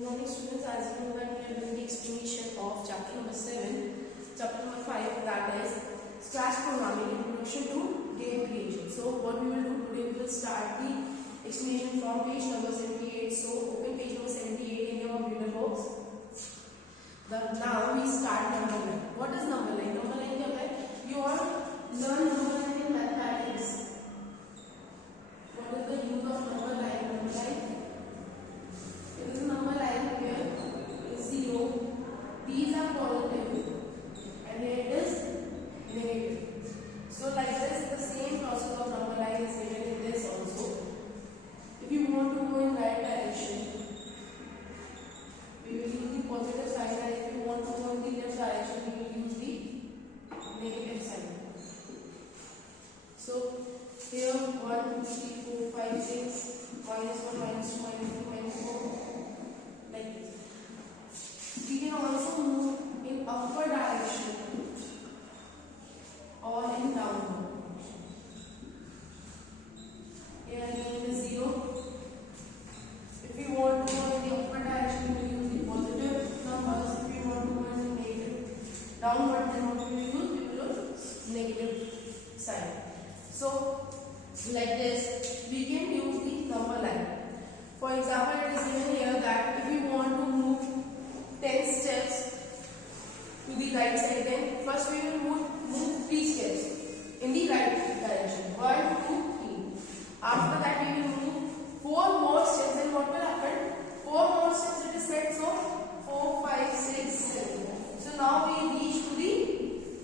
Good morning students, as you know that we are doing the explanation of chapter number 7, chapter number 5, that is Scratch Programming, Introduction to Game Creation. So what we will do today, we will start the explanation from page number 78. So open page number 78 in your computer box. Now we start number line. What is number line? Number line क्या है? You all learn number line in mathematics. What is the use of number line? Number line. It is a number line where is 0, these are positive and it is negative. So like this, the same process of number line is given in this also. If you want to go in right direction, we will use the positive sign, and if you want to go in the left direction, we will use the negative sign. So here 1, 2, 3, 4, 5, 6, minus 1, minus 2, minus 3, minus 4. Like this. We can also move in upward direction or in downward. Here again is 0. If we want to go in the upward direction, we will use the positive numbers. If we want to go in the negative downward, then what we will use? We will use negative sign. So like this, we can use the number line. For example, it is given here that if you want to move 10 steps to the right side, then first we will move 3 steps in the right direction. 1, 2, 3. After that we will move 4 more steps, and what will happen? 4 more steps it is said, so 4, 5, 6, 7. So now we reach to the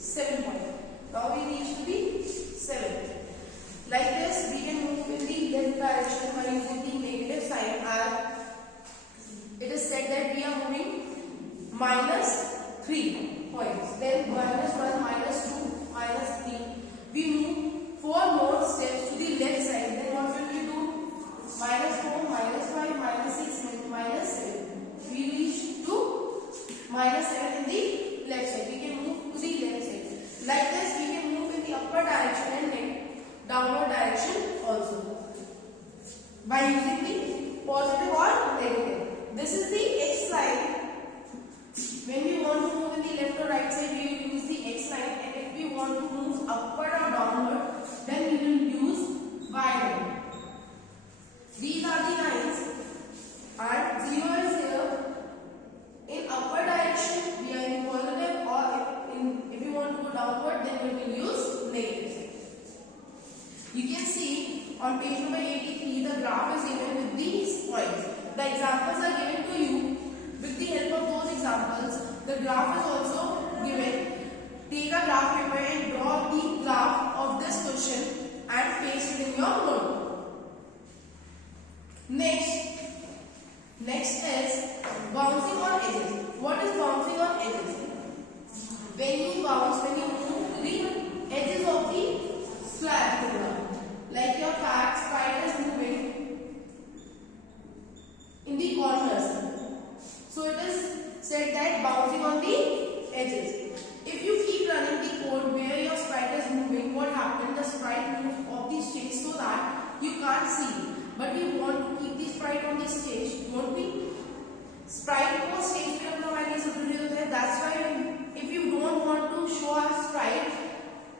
7 point. Now we reach to the 7. Like this, we can move in the left direction by using the negative sign, and it is said that we are moving minus 3 points. Then minus 1, minus 2, minus 3. We move 4 more steps to the left side. Then what will we do? Minus 4, minus 5, minus 6, minus 7. We reach to minus 7 in the left side. We can move to the left side. Like this, we can move in the upward direction and downward direction also by using the positive or negative. This is the X line. When we want to move in the left or right side, we will use the X line, and if we want to move upward or downward, then we will use Y line. These are the lines, and 0 is here. In upward direction, we are in positive, or if we want to go downward, then we will use negative. You can see on page number 83, the graph is given with these points. The examples are given to you. With the help of those examples, the graph is also given. Take a graph paper and draw the graph of this question and paste it in your notebook. Next is bouncing on edges. What is bouncing on edges? When you bounce, when you move to the edges of the Scratch program, like your sprite is moving in the corners. So it is said that bouncing on the edges. If you keep running the code where your sprite is moving, what happens? The sprite moves off the stage so that you can't see. But we want to keep the sprite on the stage, won't we? Sprite को stage पे रखना हमारे लिए जरूरी होता है. That's why if you don't want to show a sprite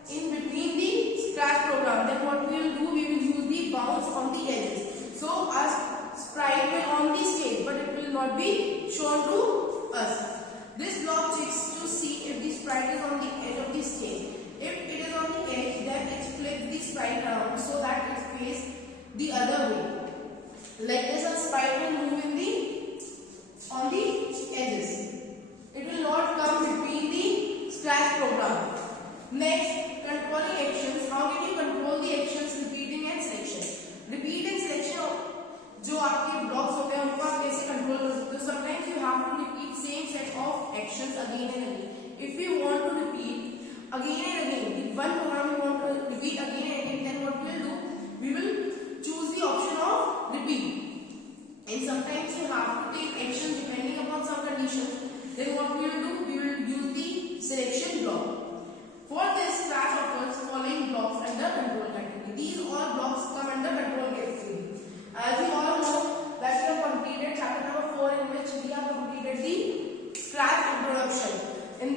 in between the Scratch program, then what we will do? We will use the bounce on the edges. So our sprite will on the stage, but it will not be shown to us. This block checks to see if the sprite is on the edge of the stage. If it is on the edge, then it flips the sprite around so that it faces the other way. Like this, a sprite will move on the edges. It will not come between the Scratch program. Next, controlling actions. How can you control the actions repeating and selection? Repeat and selection, जो आपके blocks होते हैं उनको आप कैसे control कर सकते हो? Sometimes you have to repeat same set of actions again and again. If you want to repeat again and again, if one program you want to repeat again and again, then what we will do? We will choose the option of repeat. And sometimes you have to take actions depending upon some conditions. Then what we will do? We will use the selection block. For this, Scratch offers following blocks under control category. These all blocks come under control category. As you all know that we have completed chapter number 4, in which we scratch introduction. In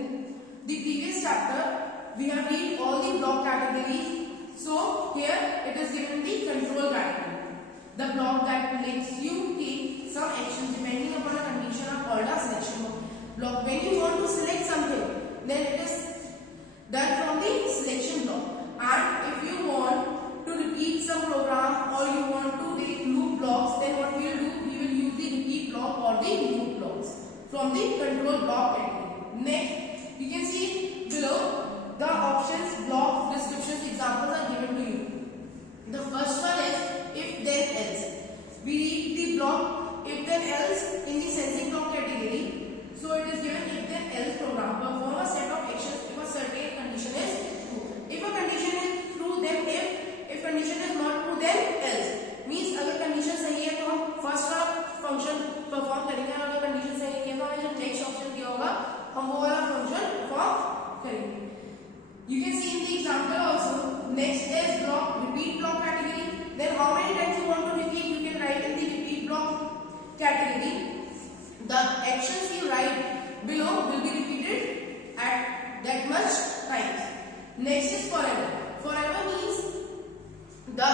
the previous chapter, we have read all the block categories. So here it is given the control category. The block that lets you take some actions depending upon a condition are called a selection block. When you want to select something, then it is done from the selection block. And if you want to repeat some program or you want to take loop blocks, then what we will do, we will use the repeat block or the loop blocks from the control block category. Next, you can see below the options, block, descriptions, examples are given to you. The first one is if then else. We read the block if then else in the sensing block category. So it is given if then else program. Perform a set of actions if a certain condition is true. If a condition is true, then if condition is not true, then else. Means अगर condition सही है तो हम first वाला function perform करेंगे और अगर condition सही नहीं है तो हमें जो next option दिया होगा हम वो वाला function perform करेंगे. You can see in the example also. Next is block, repeat block category. Then how many times you want to repeat, you can write in the repeat block category. The actions you write below will be repeated at that much times. Next is forever. Forever means the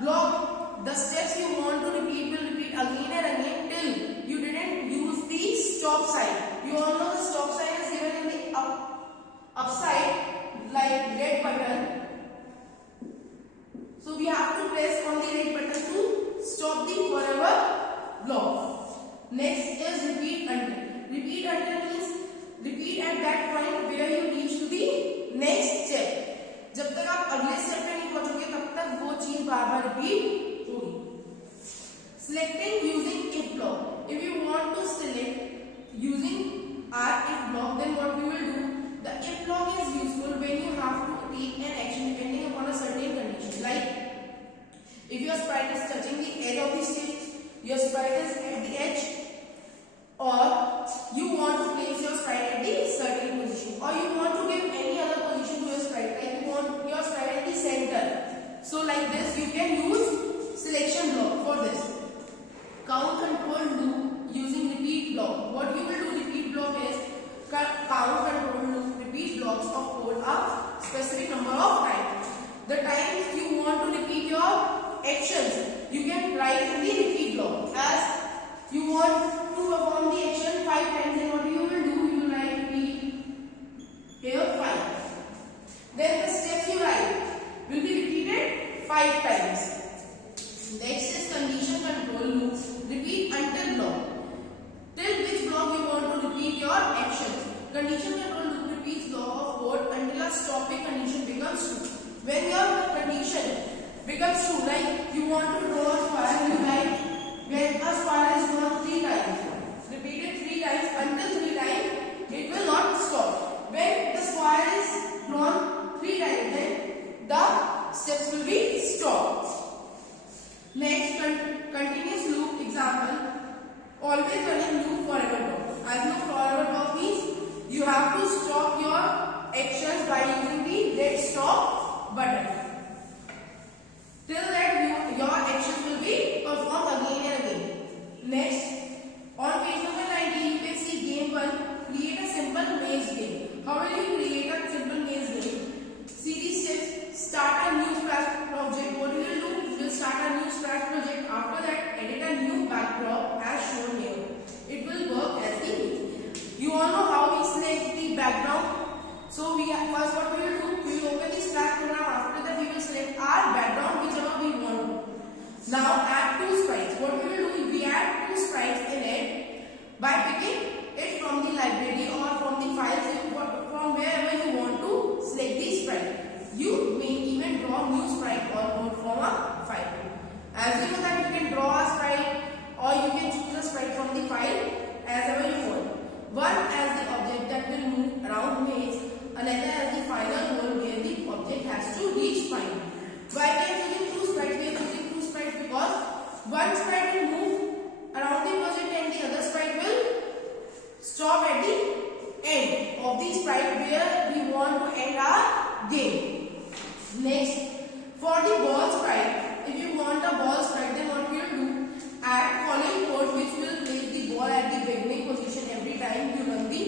block, the steps you want to repeat will repeat again and again till you didn't use the stop sign. You all know the stop sign is given in the upside like red button. So we have to press on the red button to stop the forever block. Next is repeat until. Repeat until means repeat at that point where you reach to the next step. जब तक आप अगले step पे नहीं पहुंचोगे तब तक वो चीज बार बार रिपीट होगी. Selecting using if block. If you want to select using our if block, then what we will do? The if block is useful when you have to take an action depending upon a certain condition. Like if your sprite is touching the edge of the stick, your sprite is at the edge, or you want to place your sprite at the certain position, or you want to give any other position to your sprite, like you want your sprite at the center. So like this, you can use selection block for this. Count control loop using repeat block. What you will do repeat block is count control loop repeat blocks of code a specific number of times. The times you want to repeat your actions, you can write in the repeat block. As you want to perform the action 5 times, then what you will do, you will write repeat here 5. Then the steps you write will be repeated 5 times. Next is condition control loop repeat until block. Till which block you want to repeat your actions. Condition control loop repeats block of code until a stopping condition becomes true. When your condition becomes true, like you want to draw a square, you write when a square is drawn 3 times. Repeat it 3 times until 3 times it will not stop. When the square is drawn 3 times, then the steps will be stopped. Next, continuous loop example. Always running loop forever block. As no forever block means you have to stop your actions by using the red stop button. Till that your actions will be performed again and again. Next, on page number 19, you can see game 1. Create a simple maze game. How will you create a simple maze game? See these steps. Start a new scratch project. What you will do? You will start a new scratch project. After that, edit a new backdrop as shown here. It will work as the maze. You all know how we select the background. So first what we will do, we will open the scratch program. After that we will select our background whichever we want. Now add 2 sprites. What we will do, we add 2 sprites in it by picking it from the library or from the files from wherever you want to select the sprite. You may even draw new sprite or code from a file. As you know that you can draw a sprite or you can choose a sprite from the file as ever you want. One as the object that will move around maze, another as the final goal where the object has to reach final. Why we are using 2 sprites? We are using 2 sprites because one sprite will move around the project and the other sprite will stop at the end of the sprite where we want to end our game. Next, for the ball sprite, if you want a ball sprite, then what we will do? Add following code which will place the ball at the beginning position every time you run the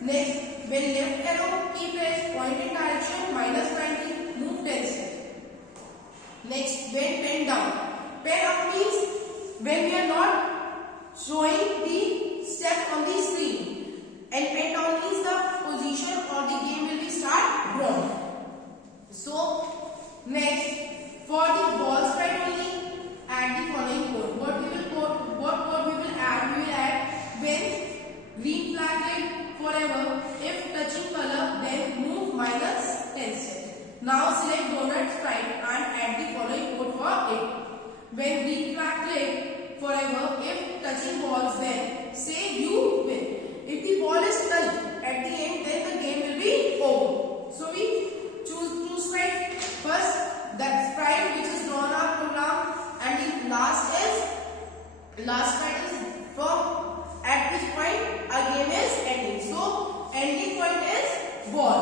Next, when left arrow key pressed, point in direction -90, move 10 steps. Next, when pen down. Pen up means when we are not showing the step on the screen, and pen down means the position or the game will be start drawn. So next, for the ball sprite only, add the following code. What code we will add? We will add when green flag lit forever. If touching color, then move -10 steps. Now select donut sprite and add the following code for it. When green flag lit forever, if touching balls, then say you win. If the ball is touched at the end, then the game will be over. So we choose two sprites. First, that sprite which is drawn our program, and the last sprite is from at which point our game is ending. So ending point is ball.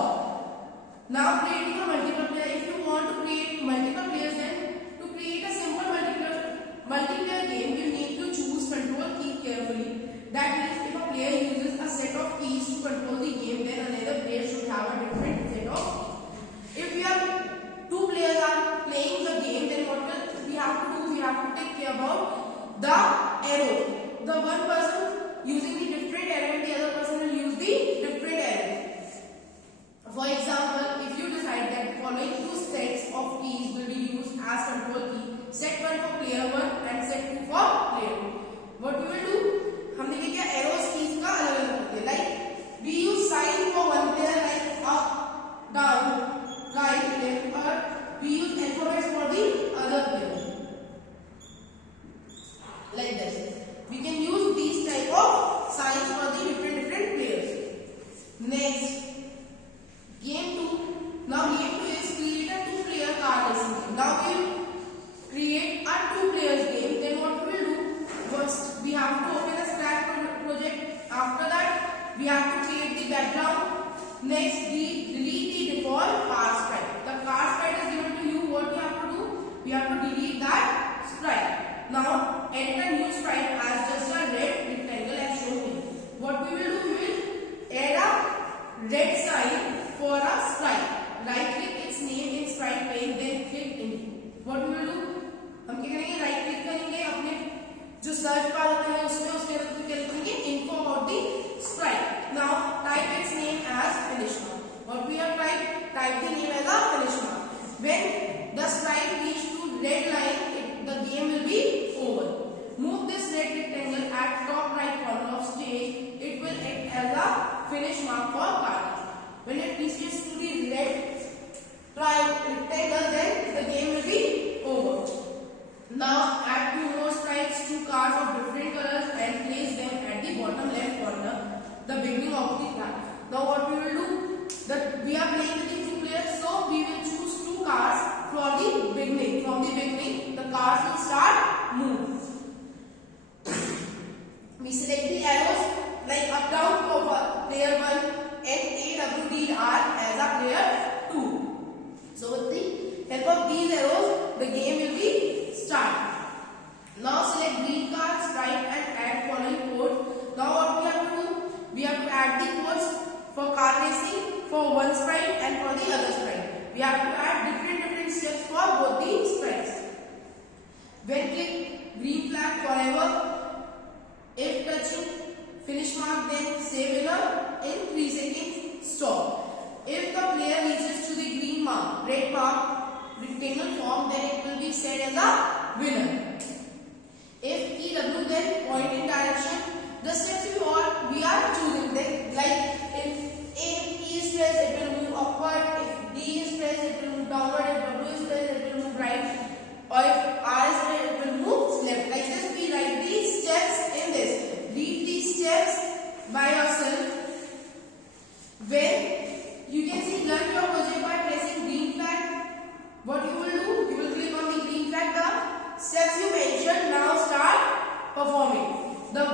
Now creating a multiple player. If you want to create multiple players, then to create a simple multiplayer game, you need to choose control key carefully. That means if a player uses a set of keys to control the game, then another player should have a different set of keys. If we have two players are playing the game, then what we have to do? We have to take care about the arrow. The one person using the different arrow and the other person will use the different arrow. For example, if you decide that the following two sets of keys will be used as control key, set 1 for player 1 and set 2 for player 2. What we will do? हमने क्या arrows keys का अलग अलग करते हैं. Like we use sign for one player, like up, down, right, left, or we use alphabets for the other player. Like this. We can use these type of signs for the different players. Next, game 2. Now game 2 is create a 2-player car racing game. Now we will create a 2-players game. Then what we will do? First, we have to open a Scratch project. After that, we have to create the background. Next, we delete the default car sprite. The car sprite is given to you. What we have to do? We have to delete that sprite. Now, enter new sprite as just a red rectangle as shown here. What we will do? We will add a red sign for a sprite. Right click its name in sprite pane, then click info. What we will do? हम क्या करेंगे? Right click करेंगे, अपने जो search bar होता है उसमें उसके अंदर क्या लिखेंगे? Info about the sprite. Now type its name as finish mark. What we have type the name as a finish mark. When the sprite reach to red line, the game will be over. Move this red rectangle at top right corner of stage. It will act as a finish mark for cars. When it reaches to the red rectangle, then the game will be over. Now add 2 more sprites, 2 cars of different colors, and place them at the bottom left corner, the beginning of the track. Now what we will do? That we are playing with the 2 players, so we will choose 2 cars from the beginning. From the beginning, the cars will start move. We select the arrows like up down for player 1 and AWDR as a player 2. So with the help of these arrows, the game will be start. Now select green card sprite and add following code. Now what we have to do? We have to add the codes for car racing for one sprite and for the other sprite. We have to add different steps for both the sprites. When click green flag forever, if touching finish mark, then say winner in 3 seconds, stop. If the player reaches to the green mark, red mark, rectangle form, then it will be set as a winner. If EW, then point in direction. The steps we are choosing, then like if A is pressed, it will move upward. If D is pressed, it will move downward. If W is pressed, it will move right. Or if R is pressed, it will move left. Like this, we write these steps in this. Read these steps by yourself. When you can see learn your project by pressing green flag. What you will do? You will click on the green flag. The steps you mentioned now start performing. The